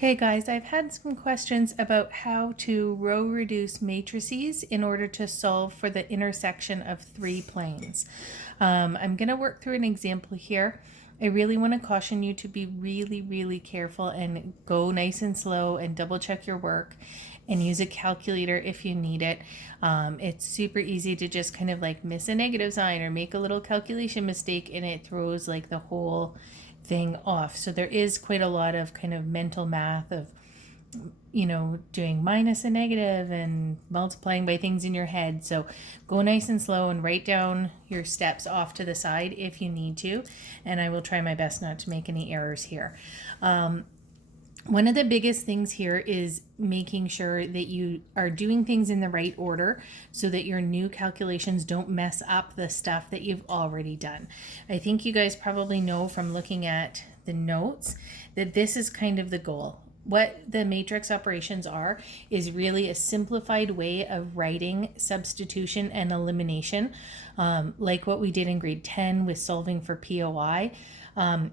Okay guys, I've had some questions about how to row reduce matrices in order to solve for the intersection of three planes. I'm going to work through an example here. I really want to caution you to be really careful and go nice and slow and double check your work and use a calculator if you need it. It's super easy to just kind of like miss a negative sign or make a little calculation mistake and it throws like the whole thing off. So there is quite a lot of kind of mental math of, doing minus and negative and multiplying by things in your head. So go nice and slow and write down your steps off to the side if you need to. And I will try my best not to make any errors here. One of the biggest things here is making sure that you are doing things in the right order so that your new calculations don't mess up the stuff that you've already done. I think you guys probably know from looking at the notes that this is kind of the goal. What the matrix operations are is really a simplified way of writing substitution and elimination, like what we did in grade 10 with solving for POI.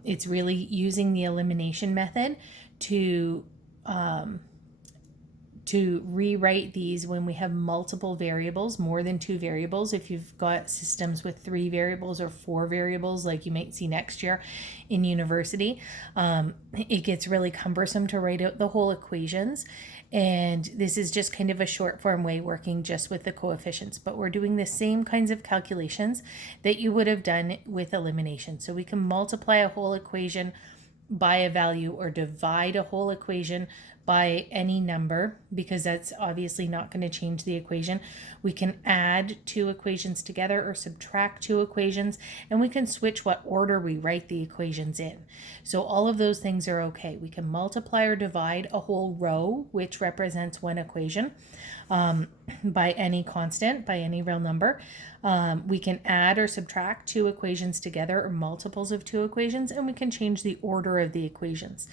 It's really using the elimination method to rewrite these when we have multiple variables, more than two variables. If you've got systems with 3 variables or 4 variables, like you might see next year in university, it gets really cumbersome to write out the whole equations. And this is just kind of a short form way working just with the coefficients, but we're doing the same kinds of calculations that you would have done with elimination. So we can multiply a whole equation by a value or divide a whole equation by any number, because that's obviously not going to change the equation. We can add 2 equations together or subtract 2 equations, and we can switch what order we write the equations in. So all of those things are okay. We can multiply or divide a whole row, which represents one equation, by any constant, by any real number. We can add or subtract 2 equations together or multiples of 2 equations, and we can change the order of the equations,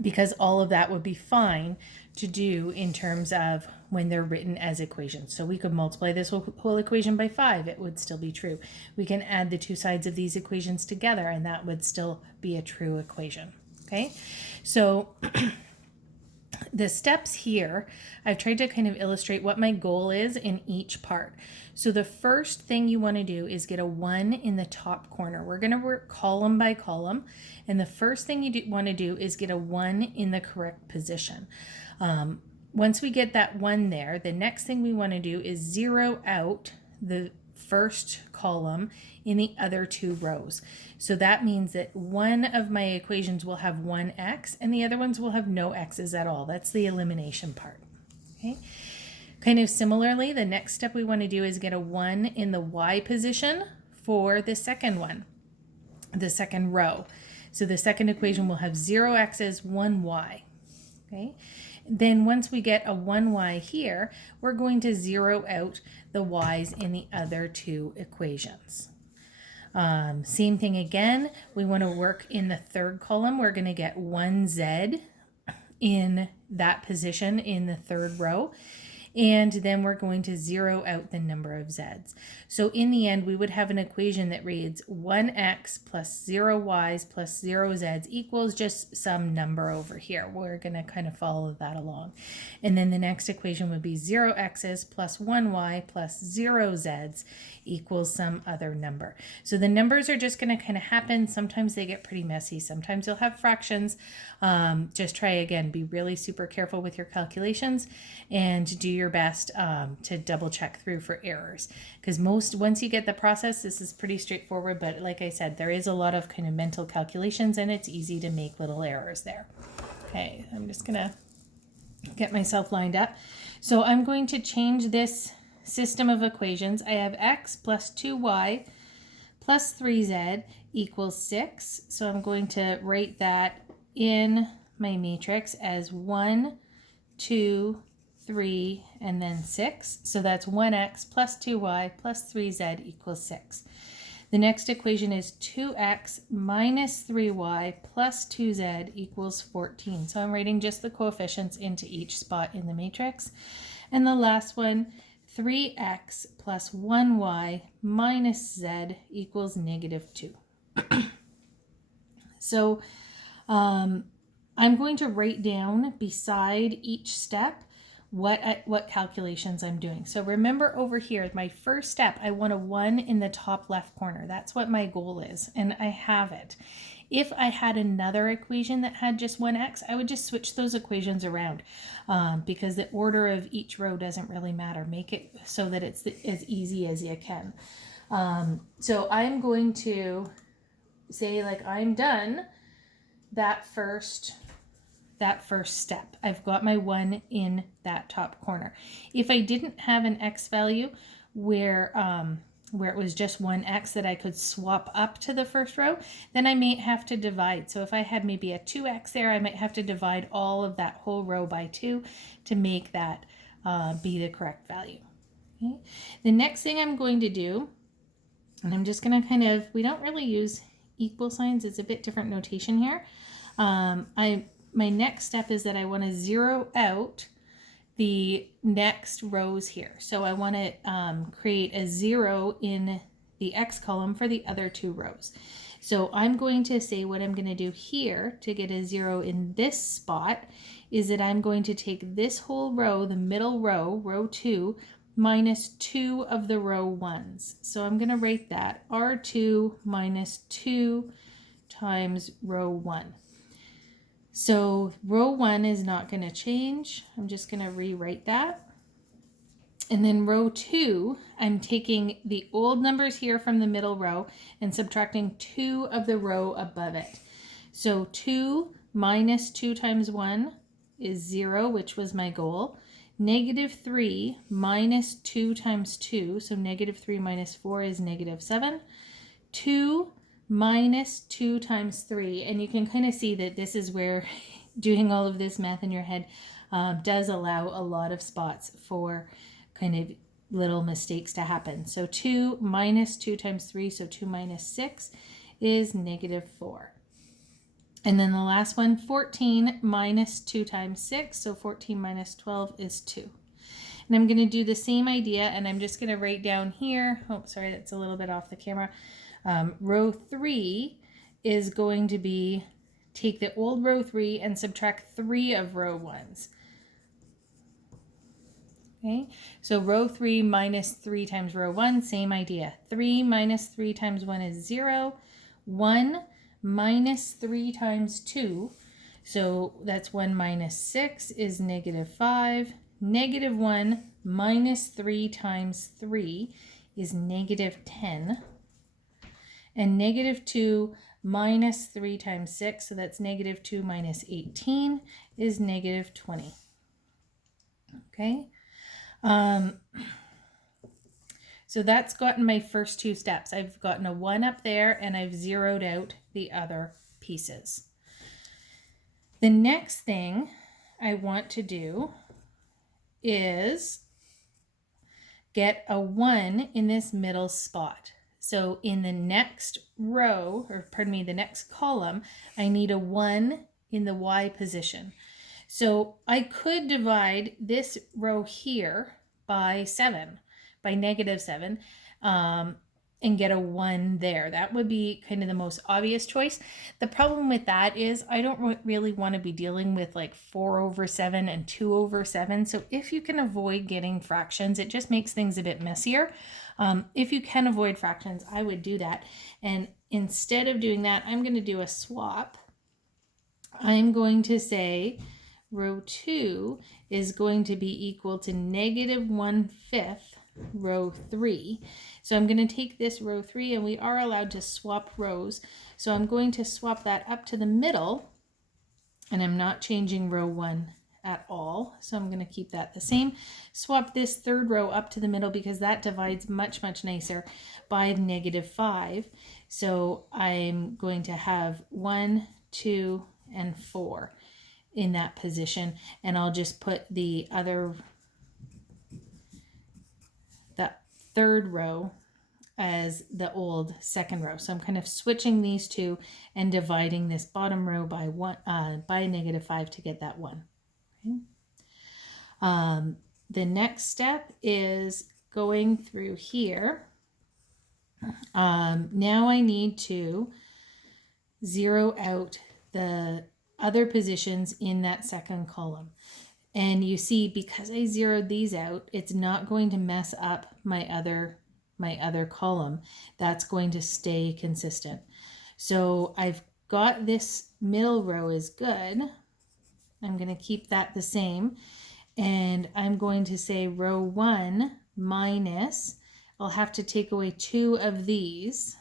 because all of that would be fine to do in terms of when they're written as equations. So we could multiply this whole equation by 5, it would still be true. We can add the 2 sides of these equations together, and that would still be a true equation. Okay, so the steps here, I've tried to kind of illustrate what my goal is in each part. So the first thing you want to do is get a 1 in the top corner. We're going to work column by column. And the first thing you want to do is get a 1 in the correct position. Once we get that 1 there, the next thing we want to do is zero out the first column in the other 2 rows. So that means that one of my equations will have 1x and the other ones will have no x's at all. That's the elimination part. Okay. Kind of similarly, the next step we want to do is get a 1 in the y position for the second one, the second row. So the second equation will have 0 x's, 1 y. Okay. Then once we get a 1y here, we're going to zero out the y's in the other 2 equations. Same thing again, we want to work in the third column. We're going to get 1z in that position in the third row. And then we're going to zero out the number of z's. So in the end, we would have an equation that reads 1x plus 0y's plus 0z's equals just some number over here. We're going to kind of follow that along. And then the next equation would be 0x's plus 1y plus 0z's equals some other number. So the numbers are just going to kind of happen. Sometimes they get pretty messy. Sometimes you'll have fractions. Just try again, be really super careful with your calculations and do your best to double check through for errors, because once you get the process, this is pretty straightforward, but like I said, there is a lot of kind of mental calculations and it's easy to make little errors there. Okay, I'm just gonna get myself lined up. So I'm going to change this system of equations. I have x plus 2y plus 3z equals 6. So I'm going to write that in my matrix as 1, 2, 3, and then 6. So that's 1x plus 2y plus 3z equals 6. The next equation is 2x minus 3y plus 2z equals 14. So I'm writing just the coefficients into each spot in the matrix. And the last one, 3x plus 1y minus z equals -2. So I'm going to write down beside each step what calculations I'm doing. So remember over here, my first step, I want a 1 in the top left corner. That's what my goal is, and I have it. If I had another equation that had just 1x, I would just switch those equations around because the order of each row doesn't really matter. Make it so that it's as easy as you can. So I'm going to say, like, I'm done that first step. I've got my 1 in that top corner. If I didn't have an x value where it was just 1x that I could swap up to the first row, then I may have to divide. So if I had maybe a 2x there, I might have to divide all of that whole row by 2 to make that be the correct value. Okay. The next thing I'm going to do, and I'm just going to we don't really use equal signs. It's a bit different notation here. My next step is that I want to zero out the next rows here. So I want to create a 0 in the x column for the other 2 rows. So I'm going to say what I'm going to do here to get a 0 in this spot is that I'm going to take this whole row, the middle row, row 2, minus 2 of the row 1s. So I'm going to write that R2 minus 2 times row 1. So row 1 is not going to change. I'm just going to rewrite that. And then row 2, I'm taking the old numbers here from the middle row and subtracting 2 of the row above it. So 2 minus 2 times 1 is 0, which was my goal. Negative 3 minus 2 times 2, so negative 3 minus 4 is negative 7. 2 minus 2 times 3, and you can kind of see that this is where doing all of this math in your head does allow a lot of spots for kind of little mistakes to happen. So 2 minus 2 times 3, so 2 minus 6 is negative 4. And then the last one, 14 minus 2 times 6, so 14 minus 12 is 2. And I'm going to do the same idea, and I'm just going to write down here, oh, sorry, that's a little bit off the camera. Row 3 is going to be, take the old row 3 and subtract 3 of row 1s. Okay, so row 3 minus 3 times row 1, same idea. 3 minus 3 times 1 is 0. 1 minus 3 times 2, so that's 1 minus 6 is negative 5. Negative 1 minus 3 times 3 is negative 10. And negative 2 minus 3 times 6, so that's negative 2 minus 18 is negative 20. Okay, so that's gotten my first 2 steps. I've gotten a 1 up there, and I've zeroed out the other pieces. The next thing I want to do is get a 1 in this middle spot. So in the next row, or pardon me, the next column, I need a 1 in the Y position. So I could divide this row here by 7, by negative 7, and get a 1 there. That would be kind of the most obvious choice. The problem with that is I don't really want to be dealing with like 4 over 7 and 2 over 7. So if you can avoid getting fractions, it just makes things a bit messier. If you can avoid fractions, I would do that. And instead of doing that, I'm going to do a swap. I'm going to say row 2 is going to be equal to negative 1/5 row 3. So I'm going to take this row 3, and we are allowed to swap rows. So I'm going to swap that up to the middle, and I'm not changing row 1 at all. So I'm going to keep that the same. Swap this third row up to the middle because that divides much, much nicer by negative 5. So I'm going to have 1, 2, and 4 in that position. And I'll just put the third row as the old second row. So I'm kind of switching these two and dividing this bottom row by negative 5 to get that 1. Okay. The next step is going through here. Now I need to zero out the other positions in that second column. And you see, because I zeroed these out, it's not going to mess up my other column. That's going to stay consistent. So I've got this middle row is good. I'm going to keep that the same. And I'm going to say row 1 minus, I'll have to take away 2 of these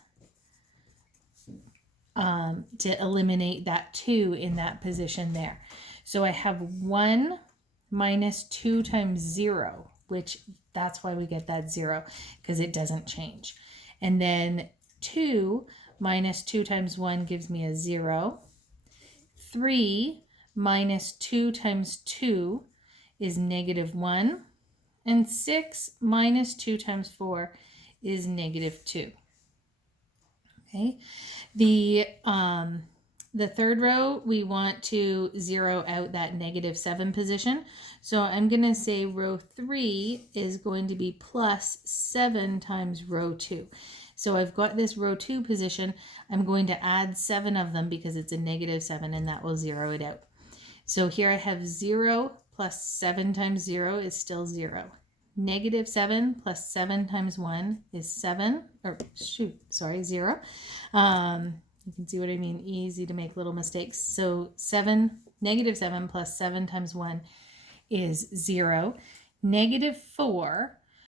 to eliminate that 2 in that position there. So I have 1 minus 2 times 0, which that's why we get that 0, because it doesn't change. And then 2 minus 2 times 1 gives me a 0. 3 minus 2 times 2 is -1. And 6 minus 2 times 4 is -2. Okay, the third row, we want to zero out that -7 position. So I'm going to say row 3 is going to be plus 7 times row 2. So I've got this row 2 position. I'm going to add 7 of them because it's a -7, and that will zero it out. So here I have 0 plus 7 times 0 is still 0. -7 plus 7 times 1 is 7, or 0. You can see what I mean, easy to make little mistakes. So -7 plus 7 times 1 is 0. -4